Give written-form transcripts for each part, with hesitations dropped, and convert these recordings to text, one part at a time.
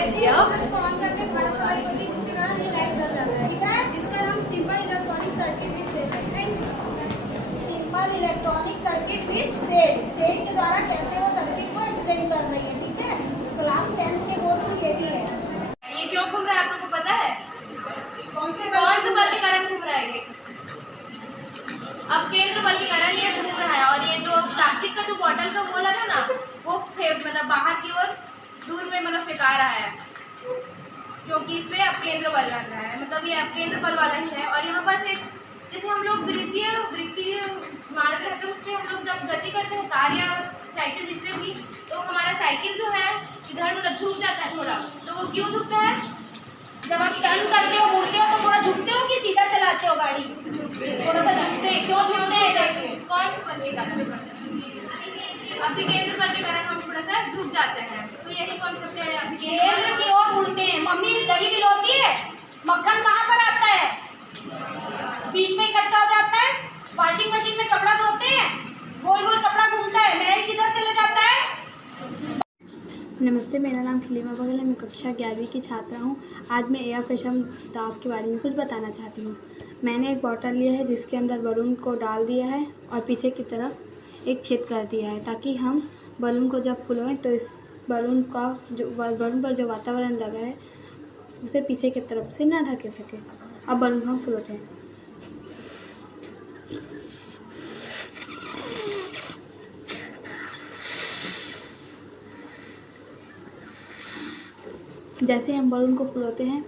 लीजिए आप। इसका नाम simple electronic circuit with cell है। Simple electronic circuit with cell के द्वारा कैसे वो सर्किट को एक्सप्लेन कर रही है। ठीक है, क्लास 10 के कोर्स में ये भी है। ये क्यों घूम रहा है आप लोगों को पता है? कौन से बल के कारण घूम रहा है ये? अब केंद्र बल के कारण ये घूम रहा है। और ये जो प्लास्टिक का जो बॉटल का वो लगा ना, वो मतलब बाहर की ओर दूर में मतलब फेंका रहा है, क्योंकि इस पे अब केंद्र बल लग रहा है। मतलब ये अब केंद्र बल वाला ही है। और यहाँ पर से जैसे हम लोग वृत्तीय मार्ग रहते हैं, उस पर हम लोग जब गति करते हैं कार या साइकिल जिससे भी, तो हमारा साइकिल जो है इधर मतलब झुक जाता है थोड़ा। तो वो क्यों झुकता है? जब आप टर्न करते हो, मुड़ते हो, तो थोड़ा झुकते हो कि सीधा चलाते हो गाड़ी? थोड़ा सा झुकते हैं। क्यों झुकते हैं? देखिए कौन से बल के कारण? अभिकेंद्र बल के कारण हम थोड़ा सा झुक जाते हैं। तो यही कॉन्सेप्ट है केंद्र की ओर मुड़ते हैं। मम्मी दही मिलाती है, मक्खन कहाँ पर आता है? बीच में इकट्ठा हो जाता है। वॉशिंग मशीन में कपड़ा धोते हैं, गोल गोल कपड़ा घूमता है, महल किधर चले जाता है? नमस्ते, मेरा नाम खलीमा बघेल है। मैं कक्षा 11वीं की छात्रा हूँ। आज मैं एयर प्रेशर दाब के बारे में कुछ बताना चाहती हूँ। मैंने एक बॉटल लिया है जिसके अंदर बलून को डाल दिया है और पीछे की तरफ एक छेद कर दिया है, ताकि हम बलून को जब फुलवाएं तो इस बलून पर जो वातावरण लगा है उसे पीछे की तरफ से ना ढके सके। अब बलून को हम फुलाते हैं। जैसे हम बलून को फुलाते हैं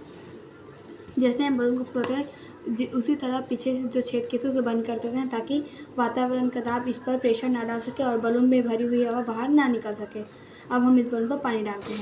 उसी तरह पीछे जो छेद किए थे उसे बंद कर देते हैं, ताकि वातावरण का दाब इस पर प्रेशर ना डाल सके और बलून में भरी हुई हवा बाहर ना निकल सके। अब हम इस बलून पर पानी डालते हैं।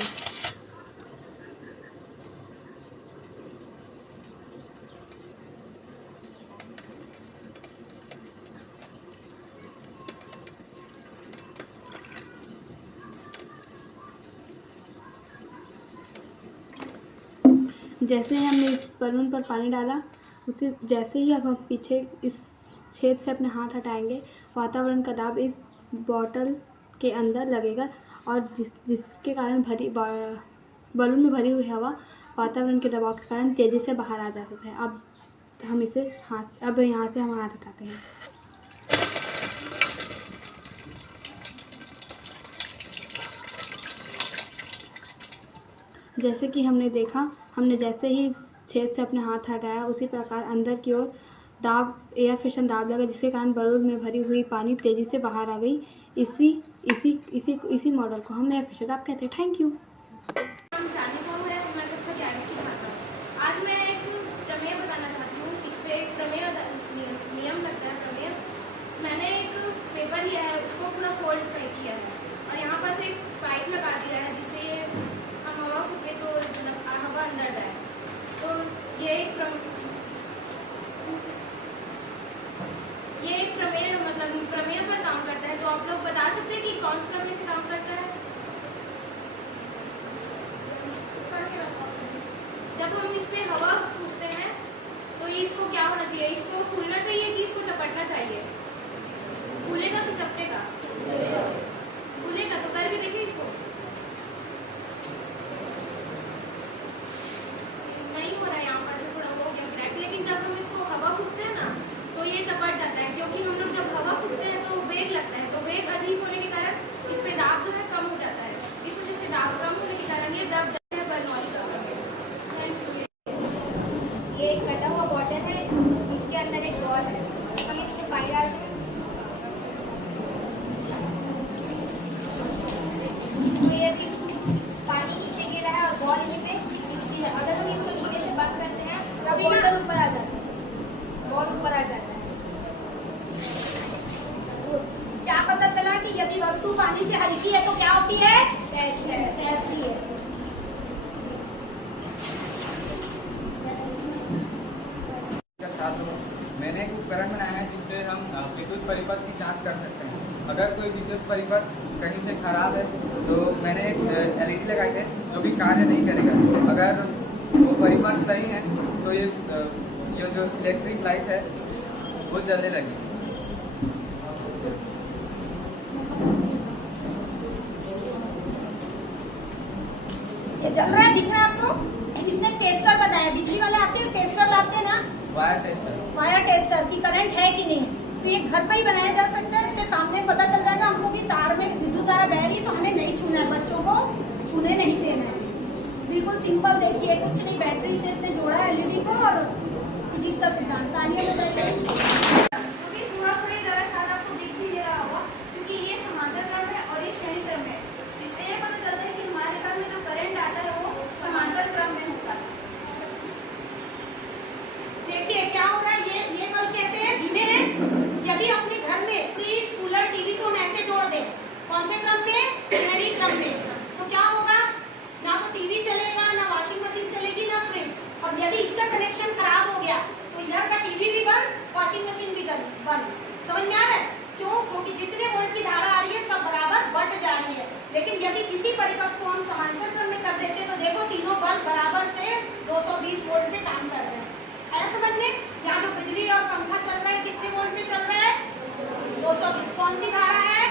जैसे हमने इस बलून पर पानी डाला, उसे जैसे ही अब हम पीछे इस छेद से अपने हाथ हटाएंगे, वातावरण का दाब इस बॉटल के अंदर लगेगा और जिसके कारण बलून में भरी हुई हवा वातावरण के दबाव के कारण तेज़ी से बाहर आ जाता है। अब हम यहाँ से हम हाथ हटाते हैं। जैसे कि हमने देखा, हमने जैसे ही इस छेद से अपने हाथ हटाया, उसी प्रकार अंदर की ओर एयर प्रेशर दाब लगा, जिसके कारण बलून में भरी हुई पानी तेज़ी से बाहर आ गई। इसी मॉडल को हम एयर प्रेशर दाब कहते हैं। Thank you. आज मैं एक प्रमेय बताना चाहती हूँ। इस पर एक प्रमेय नियम लगता है। प्रमेय मैंने एक पेपर लिया है, उसको पूरा फोल्ड किया है और यहाँ पर से एक पाइप लगा दिया है, जिससे हम हवा फूके तो हवा अंदर जाए। तो ये एक प्रमेय मतलब प्रमेय पर काम करता है। तो आप लोग बता सकते हैं कि कौन से प्रमेय से काम करता है? जब हम इस पे हवा फूकते हैं तो इसको क्या होना चाहिए? इसको फूलना चाहिए कि इसको चपटना चाहिए? फूलेगा तो चपटेगा? फूलेगा। तो करके देखिए इसको। नहीं हो रहा है, यहाँ पर से थोड़ा हो गया क्रैक। लेकिन जब हम इसको हवा फूकते हैं ना, तो ये चपट जाता है, क्योंकि हम लोग जब हवा फूकते हैं तो वेग लगता है। तो वेग अधिक होने के कारण इस पे दाब जो है कम हो जाता है। इस वजह से दाब कम होने के कारण ये दब जाता है। बर्नौली का प्रमेय। ये एक कटा हुआ बॉटल है, इसके अंदर एक बॉल है। हम इसको पानी डालते हैं तो ये अभी पानी नीचे गिर रहा है और बॉल नीचे दिखती है। अगर हम इसको नीचे से बंद करते हैं तो बॉटल ऊपर आ जाता है, बॉल ऊपर आ जाता है। क्या पता चला कि यदि वस्तु पानी से हल्की है तो क्या होती है? तैरती है। मैंने एक उपकरण बनाया है जिससे हम विद्युत परिपथ की जांच कर सकते हैं। अगर कोई विद्युत परिपथ कहीं से खराब है तो मैंने एक LED लगाई है जो भी कार्य नहीं करेगा। अगर वो परिपथ सही है तो ये जो इलेक्ट्रिक लाइट है वो जलने लगी। ये जल रहा है, दिख रहा है आपको? इसने टेस्टर बनाया, बिजली वाले आते हैं टेस्टर लाते हैं ना, वायर टेस्टर की करंट है कि नहीं। तो ये घर पर ही बनाया जा सकता है, इससे सामने पता चल जाएगा हमको कि तार में विद्युत धारा बह रही है, तो हमें नहीं छूना है, बच्चों को छूने नहीं देना है। बिल्कुल सिंपल, देखिए कुछ नहीं, बैटरी से इसने जोड़ा है एलईडी को और जिसका सिद्धांत तालियां बजाइए। क्योंकि थोड़ा थोड़ी जरा शायद आपको दिख नहीं दे रहा होगा, क्योंकि ये समांतर क्रम है और ये श्रेणी क्रम है। इससे ये पता चलता है कि हमारे घर में जो करंट आता है वो समांतर क्रम में होता है। देखिए क्या हो रहा है, ये बल्ब कैसे है, धीमे है। यदि अपने घर में फ्रिज, कूलर, टीवी को हम ऐसे जोड़ दें, कौन से क्रम में, श्रेणी क्रम में, तो क्या होगा, ना तो टीवी चलेगा, ना वॉशिंग मशीन चलेगी, ना फ्रिज। और यदि इसका कनेक्शन खराब हो गया तो इधर का टीवी भी बंद, वॉशिंग मशीन भी बंद। समझ में आ रहा है? क्यों? क्योंकि जितने वोल्ट की धारा आ रही है सब बराबर बट जा रही है। लेकिन यदि किसी परिपथ को हम समांतर क्रम में कर देते तो देखो तीनों बल्ब बराबर से 220 वोल्ट पे काम कर रहे हैं। है समझ में? यहाँ जो बिजली और पंखा चल रहा है कितने वोल्ट पे चल रहा है, 220। कौन सी धारा है,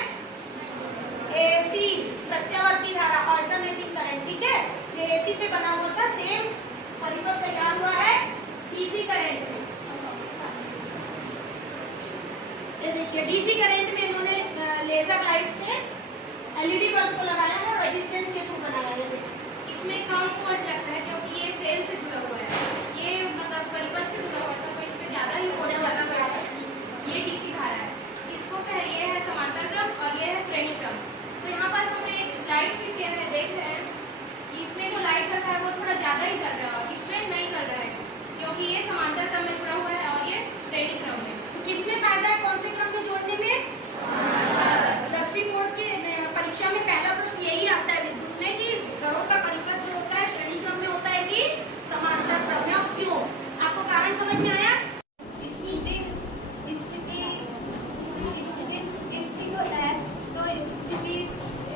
एसी, प्रत्यावर्ती धारा, अल्टरनेटिंग करंट। ठीक है, ये एसी पे बना हुआ था, सेम परिपथ तैयार हुआ है डीसी करंट में। ये देखिए डीसी करंट में इन्होंने लेजर लाइट से एलईडी बल्ब को लगाया है, रेजिस्टेंस के थ्रू बनाया है। इसमें कम वोल्ट लगता है क्योंकि ये सेल से जुड़ा हुआ है, ये मतलब परिपथ से जुड़ा हुआ था, तो इसमें ज़्यादा ही वोल्ट लगा पड़ा है। ये डीसी धारा है, इसको कह ये है समांतर क्रम और ये है श्रेणी क्रम। तो यहाँ पास हमने एक लाइट फिट किया है, देख रहे हैं इसमें जो लाइट लगा है वो थोड़ा ज़्यादा ही चल रहा है और इसमें नहीं चल रहा है क्योंकि ये समांतर क्रम में जुड़ा हुआ है और ये श्रेणी क्रम में। तो किसमें फायदा है कौन से क्रम में जोड़ने में? 10वीं बोर्ड के परीक्षा में पहला प्रश्न यही आता है विद्युत में कि घरों का परिपथ जो होता है श्रेणी क्रम में होता है कि समांतर क्रम में। अब क्यों? आपको कारण समझ में आया? स्थिति होता है तो स्थिति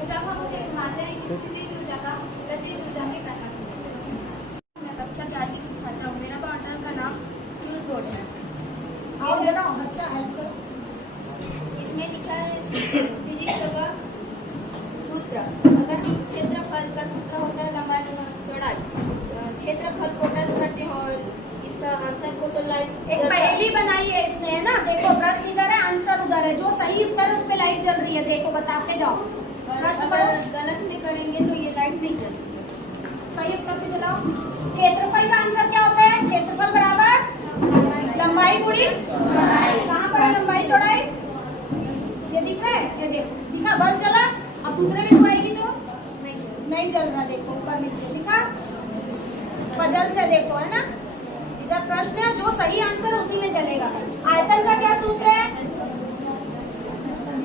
जब हम उसे घुमाते हैं स्थिति की ऊर्जा का गतिज ऊर्जा में कहना। मैं कक्षा 11वीं की छात्रा हूँ, मेरा पार्टनर का नाम फ्यूज बोर्ड है। आओ जरा हर्षा हेल्प करो। इसमें लिखा है फिजिक्स का सूत्र। अगर हम क्षेत्रफल का सूत्र होता है लंबाई गुना चौड़ाई, क्षेत्रफल को टच करते हैं और इसका आंसर को तो लाइट एक पहेली बनाई है इसने, है ना? देखो प्रश्न इधर है, आंसर उधर है, जो सही उत्तर है उस पे लाइट जल रही है। देखो बताते जाओ, प्रश्न पढ़ो। गलत में करेंगे तो ये लाइट नहीं जलेगी। सही उत्तर पे चलाओ। क्षेत्रफल का आंसर क्या होता है? क्षेत्रफल बराबर लंबाई गुणी चौड़ाई। कहाँ पर है लंबाई चौड़ाई? ये दिख रहा है, ये देखो दिखा, बल्ब जला। अब दूसरे में छुआएगी तो नहीं जल रहा। देखो ऊपर नीचे दिखा, पजल से देखो, है ना? इधर प्रश्न है, जो सही आंसर उसी में जलेगा। आयतन का क्या सूत्र है?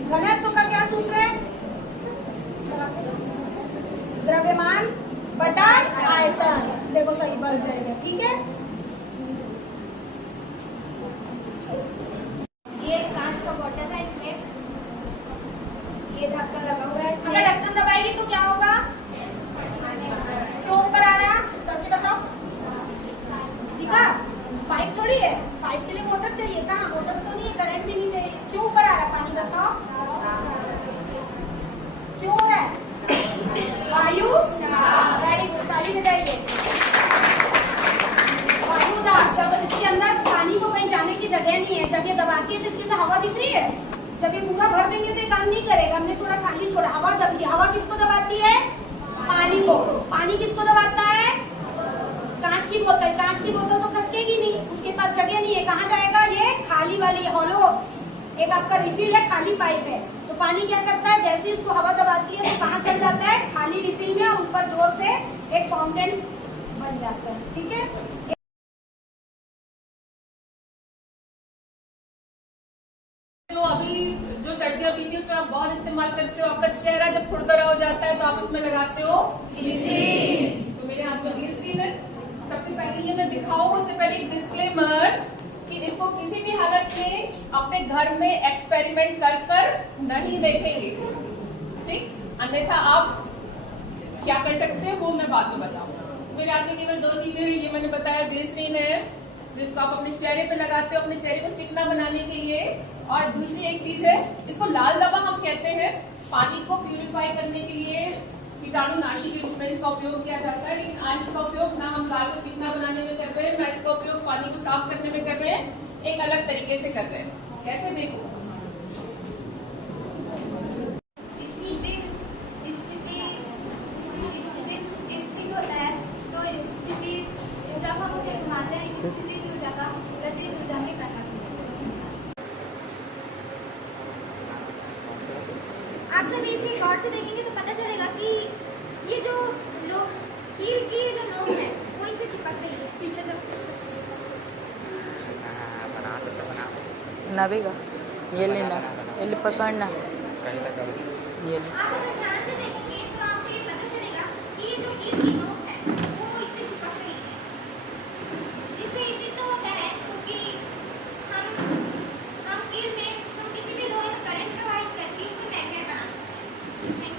घनत्व का क्या सूत्र है? द्रव्यमान बटा आयतन। देखो सही बल्ब जलेगा। ठीक है, ये कांच का बॉटल है, इसमें ये ढक्कन लगा हुआ है। अगर ढक्कन दबाएगी तो क्या होगा? क्यों ऊपर आ रहा है? करके बताओ। दिखा, पाइप थोड़ी है, पाइप के लिए मोटर चाहिए। कहाँ? मोटर तो नहीं है, करंट भी नहीं चाहिए। क्यों ऊपर आ रहा है पानी? बताओ क्यों हो रहा है? वायु वेरी गुड, ताली बजाइए। वायु दाब, जब इसके अंदर पानी को कहीं जाने की जगह नहीं है, जब ये दबाती है तो इसके अंदर हवा दिख रही है। जब ये पूरा भर देंगे तो ये काम नहीं करेगा, हमने थोड़ा खाली छोड़ा, हवा दबी। हवा किसको दबाती है? पानी को। पानी किसको दबाता है? कांच की बोतल। कांच की बोतल तो खसकेगी नहीं, उसके पास जगह नहीं है, कहाँ जाएगा? ये खाली वाली हॉलो एक आपका रिफिल है, खाली पाइप है। तो पानी क्या करता है, जैसे इसको हवा दबाती है तो कहाँ चल जाता है? खाली रिफिल में, और ऊपर जोर से एक फाउंटेन बन जाता है। ठीक है, जो अभी जो सर्दियाँ बीती उसमें आप बहुत इस्तेमाल करते हो, आपका चेहरा जब खुरदरा हो जाता है तो आप उसमें लगाते हो ग्लिसरीन। तो मेरे हाथ में ग्लिसरीन है। सबसे पहले ये मैं दिखाऊं उससे पहले एक डिस्क्लेमर कि इसको किसी भी हालत में अपने घर में एक्सपेरिमेंट कर कर नहीं देखेंगे, ठीक? अन्यथा आप क्या कर सकते हैं वो मैं बाद में बताऊंगा। मेरे हाथ में केवल 2 चीजें हैं, ये मैंने बताया ग्लिसरीन है जिसको आप अपने चेहरे पे लगाते हो अपने चेहरे को चिकना बनाने के लिए, और दूसरी एक चीज है इसको लाल दवा हम कहते हैं, पानी को प्यूरिफाई करने के लिए कीटाणुनाशी के रूप में इसका उपयोग किया जाता है, लेकिन आज इसका उपयोग ना हम दाल को चिकना बनाने में कर रहे हैं, ना इसका उपयोग पानी को साफ करने में कर रहे हैं, एक अलग तरीके से कर रहे हैं। कैसे देखो, स्थिति होता है तो स्थिति जब हम उसे घुमाते हैं स्थिति की ऊर्जा का गतिज ऊर्जा में करना। आप सभी इसे गौर से देखेंगे तो पता चलेगा कि ये जो लोग ये जो लोग हैं वो इससे चिपक रही है पीछे नवेगा ये लेना, ये पकड़ना, ये ले। आप अगर ध्यान से देखेंगे तो आपको ये पता चलेगा कि ये जो कील की नोक है वो इससे चिपक रही है। इससे इसी तो होता है क्योंकि हम कील में हम किसी भी लोहे में करंट प्रवाहित करके उसे मैग्नेट बना सकते हैं।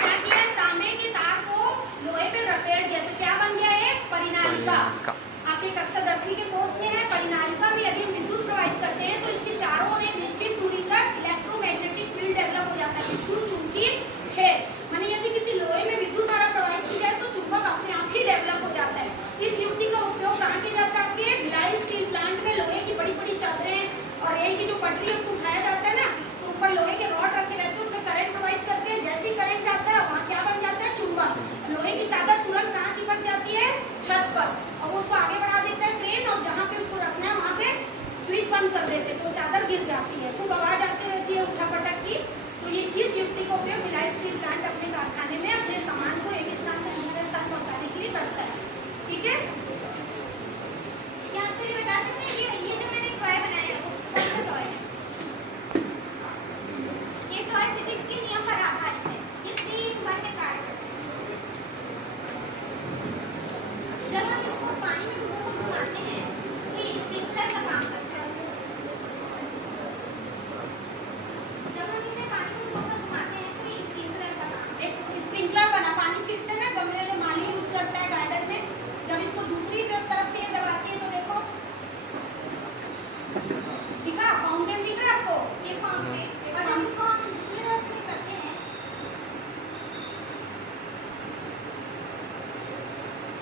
क्या किया, तांबे के तार को लोहे पे रगड़ दिया तो क्या बन गया, एक परिनालिका। आपके कक्षा 10वीं के कोर्स में है, परिनालिका में यदि विद्युत प्रवाहित करते हैं तो इसके चारों ओर एक निश्चित दूरी तक इलेक्ट्रोमैग्नेटिक फील्ड डेवलप हो जाता है, विद्युत चुंबकीय क्षेत्र। माने यदि किसी लोहे में विद्युत धारा प्रवाहित की जाए तो चुंबक अपने आप ही डेवलप हो जाता है। इस युक्ति का उपयोग कहाँ किया जाता है, आपके भिलाई स्टील प्लांट में लोहे की बड़ी बड़ी चादरें और रेल की जो पटरी है उसको उठाया जाता है ना, तो ऊपर लोहे के रॉड रखे रहते हैं, उसमें करंट प्रवाहित करते हैं। जैसे ही करंट जाता है वहाँ क्या बन जाता है, चुंबक। लोहे की चादर तुरंत कहाँ चिपक जाती है, छत पर, और उसको आगे बढ़ा देता है क्रेन, और जहाँ पे उसको रखना है वहाँ पे स्विच बंद कर देते हैं तो चादर गिर जाती है, खूब आवाज आती रहती है उठा पटक की। तो ये इस युक्ति का उपयोग भिलाई स्टील प्लांट अपने कारखाने में अपने सामान को एक स्थान से दूसरे स्थान पहुँचाने के लिए करता है। ठीक है, क्या आपसे भी बता सकते हैं ये जो मैंने टॉय बनाया है वो कौन सा टॉय है? ये टॉय फिजिक्स के नियम पर आधारित है। ये 3 1 में कार्य करता है। जब हम इसको पानी में डुबो कर घुमाते हैं तो ये स्प्रिंकलर का काम करता है। जब हम इसे पानी में डुबो कर घुमाते हैं तो ये स्प्रिंकलर का काम एक स्प्रिंकलर बना, पानी छींटते हैं ना गमले में, माली यूज करता है गार्डन में। जब इसको दूसरी तरफ से दबाते हैं तो देखो दिखा, फाउंटेन दिख रहा है आपको, ये फाउंटेन। और जब इसको हम दूसरी तरफ से करते हैं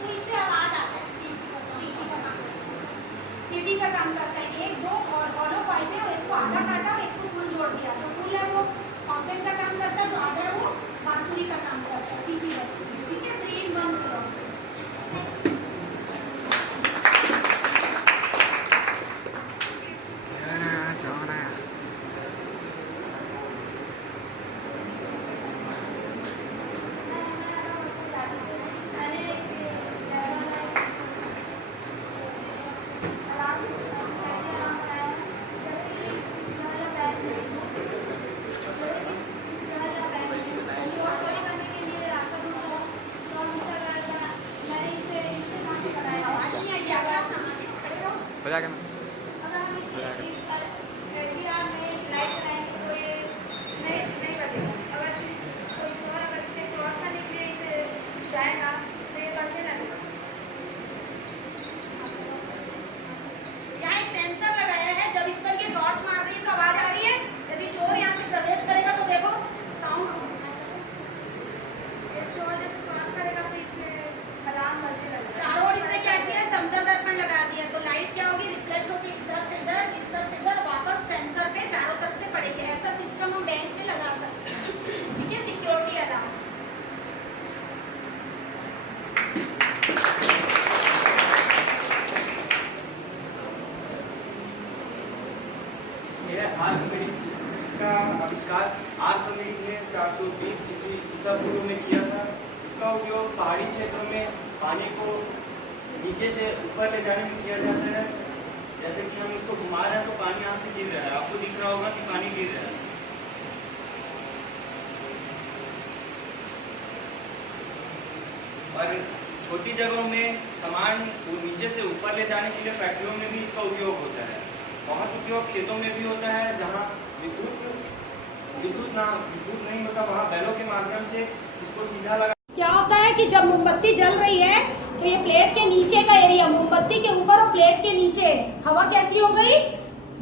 तो इससे आवाज आता है, सीटी का काम करता है। सीटी का काम करता है। एक दो और हॉलो पाइप है, एक को आधा काटा और एक को फुल जोड़ दिया। जो फुल है वो फाउंटेन का काम करता है, जो आधा है वो बांसुरी का काम करता है, सीटी का। ठीक है, 3 in 1 करो। बजा के यहाँ एक सेंसर लगाया है, जब इस पर ये टॉर्च मार रही है तो आवाज आ रही है। यदि चोर यहाँ से प्रवेश करेगा तो देखो साउंड, चोर जैसे क्रॉस करेगा तो इससे अलार्म बजने लगेगा। चारों ओर इसने क्या किया, समतल दर्पण लगा दिया, तो लाइट क्या होगी, रिफ्लेक्ट होगी इस तरफ से इधर, इस तरफ से इधर, वापस सेंसर पे चारों तरफ से पड़ेगी। ऐसा सिस्टम हम बैंक में लगा सकते हैं। ठीक है, सिक्योरिटी अलार्म। इसका आविष्कार आर्किमिडीज ने 420 ईसा पूर्व में किया था। इसका उपयोग पहाड़ी क्षेत्रों में पानी को नीचे से ऊपर ले जाने में किया जाता है। जैसे कि हम इसको घुमा रहे हैं तो पानी यहाँ से गिर रहा है, आपको दिख रहा होगा कि पानी गिर रहा है। और छोटी जगहों में सामान को नीचे से ऊपर ले जाने के लिए फैक्ट्रियों में भी इसका उपयोग होता है। बहुत उपयोग खेतों में भी होता है, जहाँ विद्युत नहीं होता वहाँ बैलों के माध्यम से इसको सीधा लगा। क्या होता है कि जब मोमबत्ती जल रही है तो ये प्लेट के नीचे का एरिया, मोमबत्ती के ऊपर और प्लेट के नीचे हवा कैसी हो गई,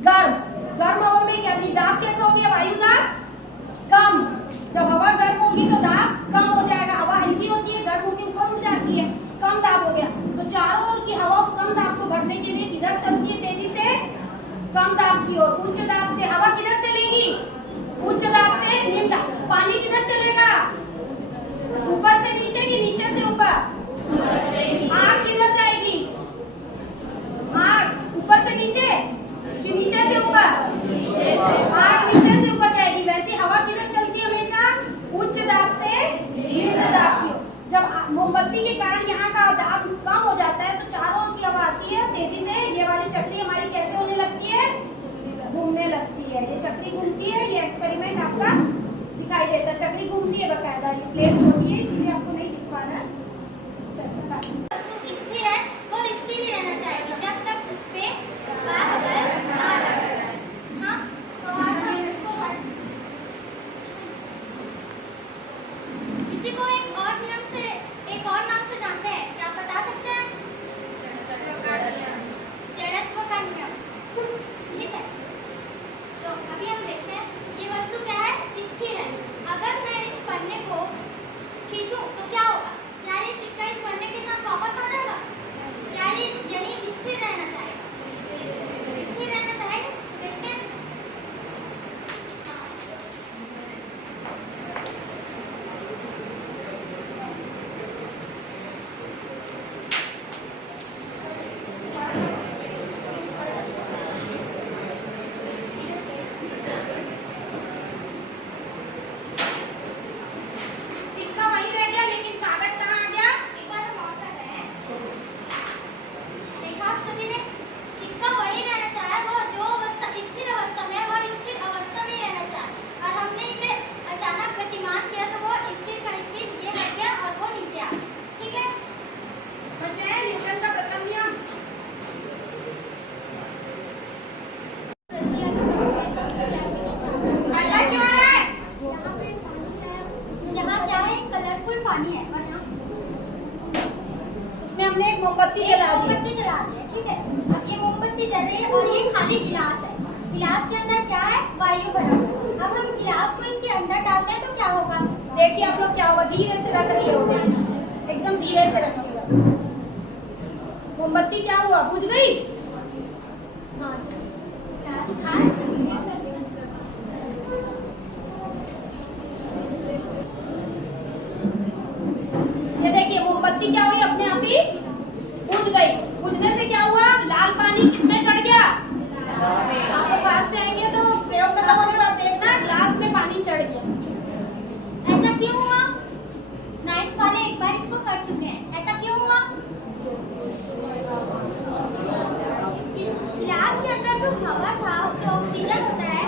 गर्म। गर्म हवा में क्या यानी दाब कैसा हो गया, वायु दाब कम। जब हवा गर्म होगी तो दाब कम हो जाएगा, हवा हल्की होती है, गर्म होकर ऊपर उठ जाती है, कम दाब हो गया। तो चारों ओर की हवा उस कम दाब को भरने के लिए किधर चलती है, तेजी से कम दाब की ओर। उच्च दाब से हवा किधर चलेगी, उच्च दाब से निम्न दाब। पानी किधर चलेगा, ऊपर से नीचे की नीचे से ऊपर। आग किधर जाएगी, आग ऊपर से नीचे कि नीचे से ऊपर, आग नीचे से ऊपर जाएगी। वैसे हवा किधर चलती है हमेशा, उच्च दाब से निम्न दाब की ओर। जब मोमबत्ती के कारण यहाँ का दाब कम हो जाता है तो चारों ओर की हवा आती है तेजी से, ये वाली चक्री हमारी कैसे होने लगती है, घूमने लगती है। ये चक्री घूमती है, ये एक्सपेरिमेंट आपका दिखाई देता है, चक्री घूमती है बकायदा। ये प्लेट छोटी है इसलिए आपको नहीं दिख पा रहा है। स्थिर है वो स्थिर ही रहना चाहिए जब तक उस पे बादल ना लगे। हाँ, तो आज हम इसको इसी को एक और नियम से, एक और नाम से जानते हैं, क्या आप बता सकते हैं? जड़त्व का नियम। ठीक है, तो अभी हम देखते हैं ये वस्तु क्या है, स्थिर है। अगर मैं इस पन्ने को खींचूं तो क्या होगा, क्या ये सिक्का इस पन्ने के साथ वापस आ जाएगा, क्या ये यहीं स्थिर रहना चाहेगा, स्थिर रहना चाहेगा? तो देखते हैं। सिक्का वहीं रह गया लेकिन कागज कहाँ आ गया? एक बार हम और कर रहे हैं। देखा आप सभी ने, सिक्का वही रहना चाहे, वो जो अवस्था स्थिर अवस्था में है वो स्थिर अवस्था में ही रहना चाहे, और हमने इसे अचानक गतिमान किया तो वो स्थिर का स्थिर ये हट गया और वो नीचे आ गया। ठीक है, समझ में आया न्यूटन का प्रथम नियम। अल्लाह क्या है, यहाँ क्या है, कलरफुल पानी है और यहाँ उसमें हमने एक मोमबत्ती एक जला दी। मोमबत्ती जला दी है। ठीक है, अब ये मोमबत्ती जल रही है और ये खाली गिलास है। गिलास के अंदर क्या है, वायु भरा है। अब हम गिलास को इसके अंदर डालते हैं तो क्या होगा, देखिए आप लोग क्या होगा, धीरे से रख रही होगा, एकदम धीरे से रखिएगा। मोमबत्ती क्या हुआ, बुझ गई? ये देखिए मोमबत्ती क्या हुई, अपने आप ही बुझ गई। बुझने से क्या हुआ, लाल पानी किसमें चढ़ गया, आप लोग पास से आएंगे तो प्रयोग खत्म होने बाद देखना ग्लास में पानी चढ़ गया। ऐसा क्यों हुआ, 9th वाले एक बार इसको कर चुके हैं, ऐसा क्यों हुआ? इस गिलास के अंदर जो हवा था, जो ऑक्सीजन होता है,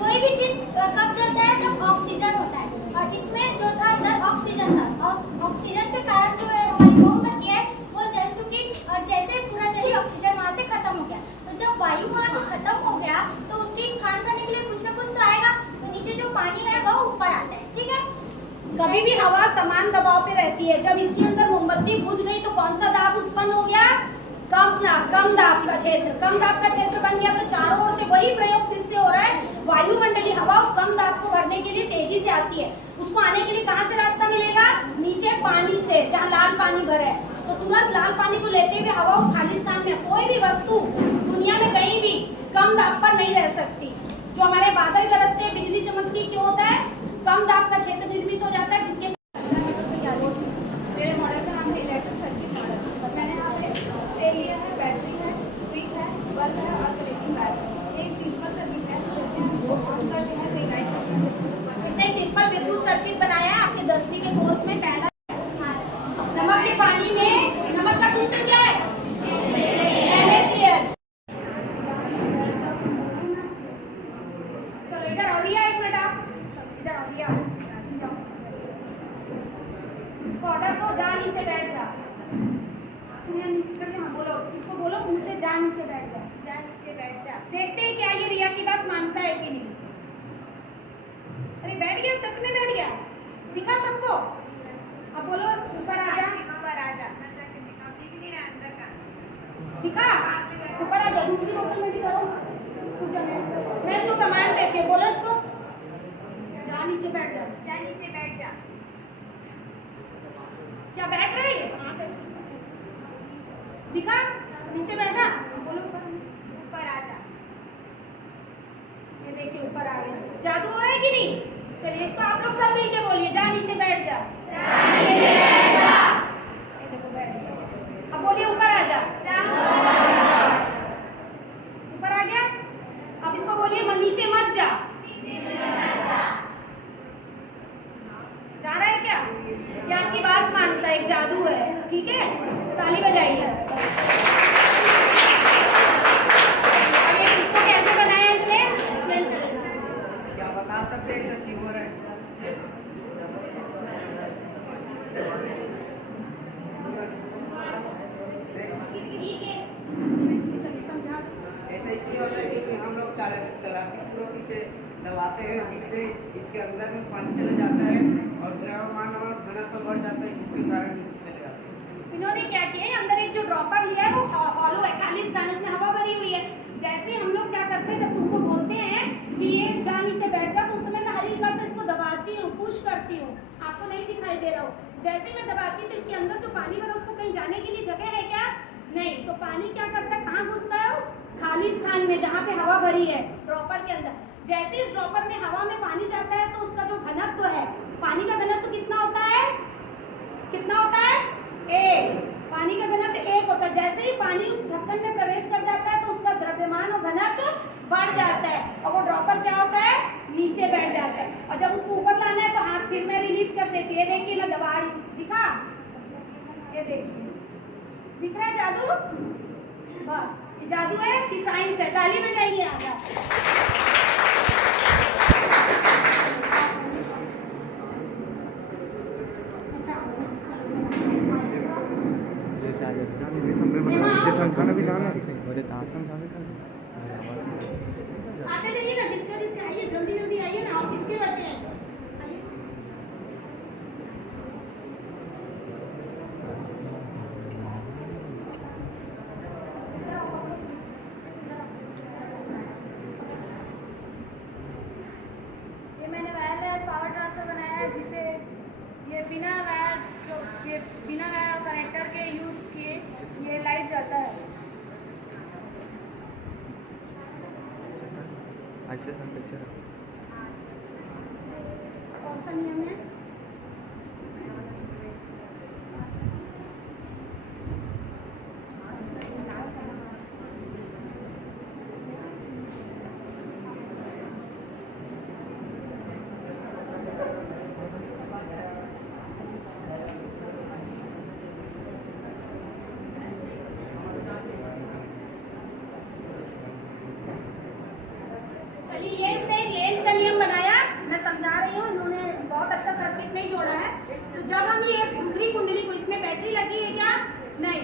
कोई भी चीज कब चलता है, जब ऑक्सीजन होता है, और इसमें जो था अंदर ऑक्सीजन था, ऑक्सीजन के कारण जो है हमारी मोमबत्ती है वो जल चुकी, और जैसे पूरा चली ऑक्सीजन वहाँ से खत्म हो गया। तो जब वायु वहाँ से खत्म हो गया तो उसकी स्थान करने के लिए कुछ ना कुछ तो आएगा, तो नीचे जो पानी है वो ऊपर आता है। ठीक है, कभी भी हवा समान दबाव पे रहती है। जब इसके अंदर मोमबत्ती बुझ गई तो कौन सा दाब उत्पन्न हो गया, कम दाब का क्षेत्र। कम दाब का क्षेत्र बन गया तो चारों ओर से वही प्रयोग फिर से हो रहा है। वायुमंडलीय हवा उस कम दाब को भरने के लिए तेजी से आती है। उसको आने के लिए कहाँ से रास्ता मिलेगा, नीचे पानी से, जहाँ लाल पानी भरा है। तो तुरंत लाल पानी को लेते हुए हवा उस खाली स्थान में, कोई भी वस्तु दुनिया में कहीं भी कम दाब पर नहीं रह सकती। जो हमारे बादल गरजते हैं, बिजली चमकती, क्यों होता है, कम दाब का क्षेत्र निर्मित हो जाता है, जिसके मेरे मॉडल का नाम है इलेक्ट्रिक सर्किट मॉडल। मैंने यहाँ पे सेल लिया है, बैटरी है, स्विच है, बल्ब है, अल्टरनेटिंग वायर है। एक सिंपल सर्किट है, जैसे हम बोर्ड ऑन करते हैं, फिर लाइट इसने सिंपल विद्युत सर्किट बनाया है। आपके 10वीं के कोर्स में पहला नमक के पानी में, नमक का सूत्र क्या है, NaCl। चलो इधर और एक मिनट, आप इधर और ऑर्डर दो, जा नीचे बैठ जा। तुम्हें नीचे कर हाँ, बोलो इसको, बोलो मुंह से, जा नीचे बैठ जा, जा नीचे बैठ जा। देखते हैं क्या ये रिया की बात मानता है कि नहीं। अरे बैठ गया, सच में बैठ गया, दिखा सबको। अब बोलो ऊपर आ जा, ऊपर आ जा। दिखा ऊपर आ जा। दूसरी बोतल में भी करो, मैं इसको नीचे बैठ जा। जा नीचे बैठ जा। क्या बैठ रही है? दिखा, नीचे बैठा। बोलो ऊपर आ जा। ये देखिए ऊपर आ गया। जादू हो रहा है कि नहीं? चलिए इसको आप लोग सब मिलके बोलिए, जा नीचे बैठ जा। ये देखो बैठ गया। अब बोलिए ऊपर आ जा। ऊपर आ गया। अब इसको बोलिए नीचे मत जा। जा रहा है क्या? ये आपकी बात मानता है, एक जादू है। ठीक है, ताली बजाइए। अब ये इसको कैसे बनाया इसने? क्या बता सकते हैं ऐसा क्यों हो रहा है? ऐसा इसलिए होता है क्योंकि हम लोग चलाते पूर्वक इसे दबाते हैं, जिससे इसके अंदर में पानी चला जाता है और द्रव्यमान और घनत्व बढ़ जाता है, जिसके कारण नीचे चले जाते हैं। इन्होंने क्या किया है, अंदर एक जो ड्रॉपर लिया है वो हॉलो है, खाली इस दाने में हवा भरी हुई है। जैसे हम लोग क्या करते हैं, जब तुमको बोलते हैं कि ये जा नीचे बैठ जा, तो उस समय मैं हल्की बार से इसको दबाती हूँ, पुश करती हूँ। आपको नहीं दिखाई दे रहा हो। जैसे मैं दबाती हूँ तो इसके अंदर जो पानी भरा उसको कहीं जाने के लिए जगह है क्या? नहीं। तो पानी क्या करता है, कहाँ घुसता है? खाली स्थान में जहाँ पे हवा भरी है, ड्रॉपर के अंदर। जैसे इस ड्रॉपर में हवा में पानी जाता है तो उसका जो घनत्व है, पानी का घनत्व कितना होता है? कितना होता है? 1। पानी का घनत्व 1 होता है। जैसे ही पानी उस ढक्कन में प्रवेश कर जाता है तो उसका द्रव्यमान और घनत्व बढ़ जाता है और वो ड्रॉपर क्या होता है? नीचे बैठ जाता है। और जब उसको ऊपर लाना है तो हाथ फिर मैं रिलीज कर देती है। देखिए मैं दबा रही हूँ, दिखा? ये देखिए, दिख रहा है जादू? बस ये जादू है कि साइंस है? ताली बजाइए आगे। आते जाइए ना, जिसके जिसके आइए, जल्दी जल्दी आइए ना। और किसके बच्चे हैं? आइए। ये मैंने वायरलेस पावर ट्रांसफर बनाया है, जिसे ये बिना वायर कनेक्टर के यूज़ किए ये लाइट जाता है। कौन सा नियम है? चलिए ये इसने लेंस का नियम बनाया, मैं समझा रही हूँ। इन्होंने बहुत अच्छा सर्किट नहीं जोड़ा है। तो जब हम ये दूसरी कुंडली को, इसमें बैटरी लगी है क्या? नहीं।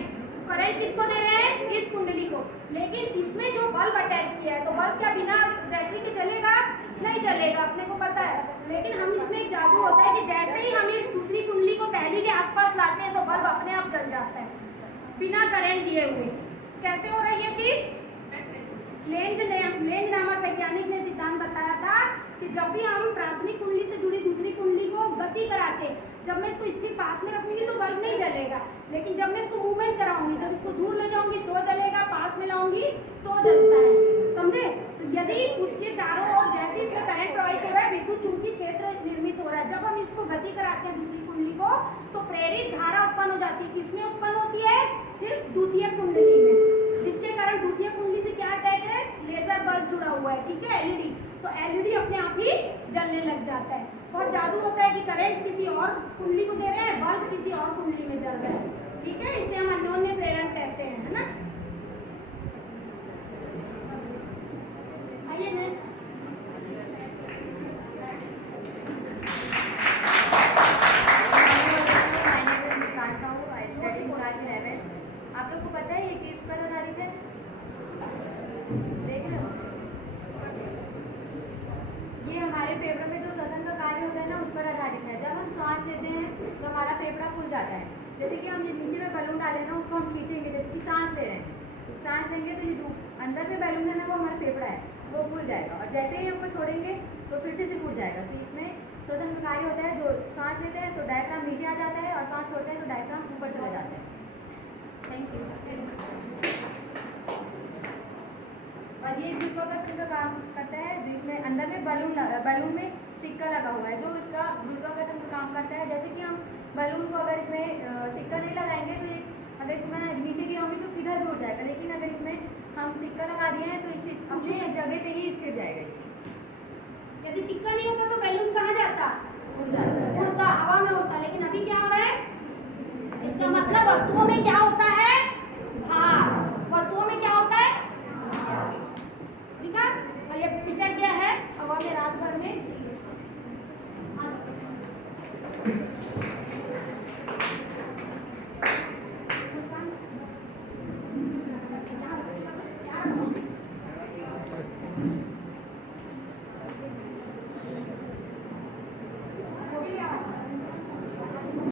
करंट किसको दे रहे हैं? इस कुंडली को। लेकिन इसमें जो बल्ब अटैच किया है, तो बल्ब क्या बिना बैटरी के चलेगा? नहीं चलेगा, अपने को पता है। लेकिन हम इसमें एक जादू होता है कि जैसे ही हम इस दूसरी कुंडली को पहली के आसपास लाते हैं तो बल्ब अपने आप जल जाता है, बिना करंट दिए हुए। कैसे हो रही है चीज? लेंज नामक वैज्ञानिक ने सिद्धांत बताया था कि जब भी हम प्राथमिक कुंडली से जुड़ी दूसरी कुंडली को गति कराते, जब मैं इसको स्थिर पास में रखूंगी तो बल्ब नहीं जलेगा, लेकिन जब मैं इसको मूवमेंट कराऊंगी, जब इसको दूर ले जाऊंगी तो जलेगा, पास में लाऊंगी तो जलता है। समझे? तो यदि उसके चारों ओर जैसे इसमें करंट प्रवाहित हो रहा है, विद्युत चुंबकीय क्षेत्र निर्मित हो रहा है। जब हम इसको गति कराते हैं दूसरी कुंडली को, तो प्रेरित धारा उत्पन्न हो जाती है। किसमें उत्पन्न होती है? इस द्वितीय कुंडली में, जिसके कारण द्वितीय कुंडली से क्या अटैच है? लेजर बल्ब जुड़ा हुआ है। ठीक है, एलईडी। तो एलईडी अपने आप ही जलने लग जाता है। बहुत जादू होता है कि करंट किसी और कुंडली को दे रहे हैं, बल्ब किसी और कुंडली में जल रहा है। ठीक है, इसे हम अन्योन्य प्रेरण कहते हैं, है ना? आइए नेक्स्ट। आप लोग को पता है ये किस पर आधारित है? देख लो, ये हमारे फेफड़ों में जो श्वसन का कार्य होता है ना, उस पर आधारित है। जब हम सांस लेते हैं तो हमारा फेफड़ा फूल जाता है। जैसे कि हम ये नीचे में बैलून डालें ना, उसको हम खींचेंगे, जैसे कि सांस ले रहे हैं। सांस लेंगे तो ये जो अंदर में बैलून है ना, वो हमारा फेफड़ा है, वो फूल जाएगा। और जैसे ही हमको छोड़ेंगे तो फिर से टूट जाएगा। तो इसमें श्वसन कार्य होता है, जो सांस लेते हैं तो डायफ्राम नीचे आ जाता है और सांस छोड़ते हैं तो डायफ्राम ऊपर चला जाता है। Thank you. और ये गुरुत्वाकर्षण का काम करता है, जिसमें अंदर में बलून में सिक्का लगा हुआ है, जो इसका गुरुत्वाकर्षण का काम करता है। जैसे कि हम बलून को अगर इसमें सिक्का नहीं लगाएंगे तो ये अगर इसमें नीचे गिराऊंगी तो किधर भी उड़ जाएगा, लेकिन अगर